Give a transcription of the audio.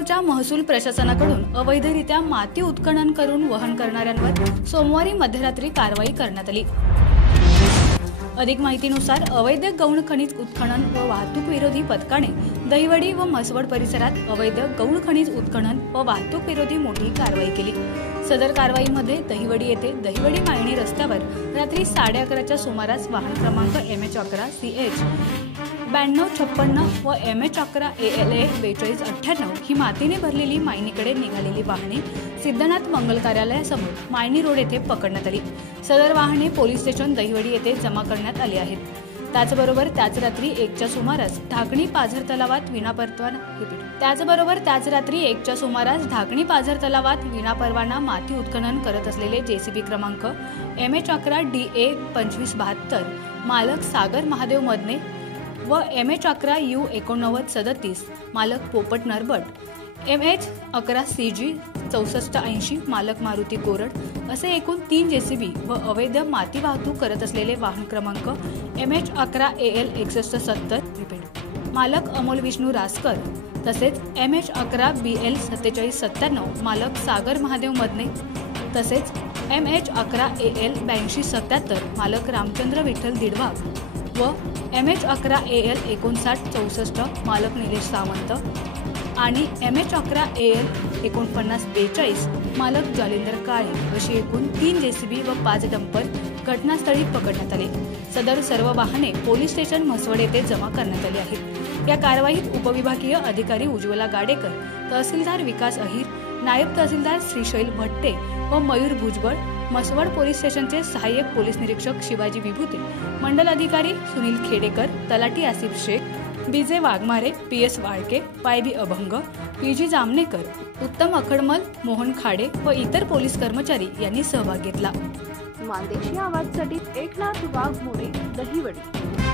मालेगावच्या महसूल प्रशासनाकडून अवैधरित्या माती उत्खनन करून वहन करणाऱ्यांवर सोमवारी मध्यरात्री कारवाई करण्यात आली। अधिक माहितीनुसार अवैध गौण खनिज उत्खनन व वाहतूक विरोधी पथकाने दहिवडी व म्हसवड परिसरात अवैध गौण खनिज उत्खनन व वाहतूक विरोधी मोठी कारवाई केली। सदर कारवाईमध्ये दहिवडी येथे दहिवडी मायणी रस्त्यावर रात्री 11:30च्या सुमारास वाहन क्रमांक MH11 CH 9256 व MH11 ALA 4298 ही मातीने भरलेली मायनीकडे निघालेली वाहने सिद्धनाथ मंगल कार्यालयासमोर मायनी रोड येथे पकडण्यात आली। सदर वाहने पोलीस स्टेशन दहिवडी येथे जमा करण्यात आली आहेत। त्याचबरोबर त्याच रात्री 1च्या सुमारास ढाकणी पाझर तलावात विनापरवाना माती उत्खनन करत असलेले JCB क्रमांक MH11 DA 2572 मालक सागर महादेव मदने व MH11 U 8937 मालक पोपट नरबट, MH11 CG 6480 मालक मारुती कोरड असे एकूण 3 JCB व अवैध माती वाहतूक करत असलेले वाहन क्रमांक MH11 AL 6170 मालक अमोल विष्णू रासकर तसेच MH11 BL 4797 मालक सागर महादेव मदने तसेच MH11 AL 8277 मालक रामचंद्र विठ्ठल दिडवाग व MH11 AL 5964 मालक निलेश सावंत आणि MH11 AL 4942 मालक जालिंदर काळे अशी एकूण 3 JCB व 5 डंपर घटनास्थळी पकडण्यात आले। सदर सर्व वाहने पोलीस स्टेशन म्हसवड येथे जमा करण्यात आली आहेत। या कारवाईत उपविभागीय अधिकारी उज्ज्वला गाडेकर, तहसीलदार विकास अहिर, नायब तहसीलदार श्रीशैल भट्टे व मयूर भुजबळ, म्हसवड पोलीस स्टेशनचे सहाय्यक पोलीस निरीक्षक शिवाजी विभूते, मंडल अधिकारी सुनील खेडेकर, तलाठी Asif Shaikh, BJ Waghmare, PS Walke, YB अभंग, PG जामनेकर, उत्तम अखडमल, मोहन खाडे व इतर पोलीस कर्मचारी यांनी सहभाग घेतला। मानदेशी आवाजसाठी एकनाथ वाघमोडे, दहिवडी।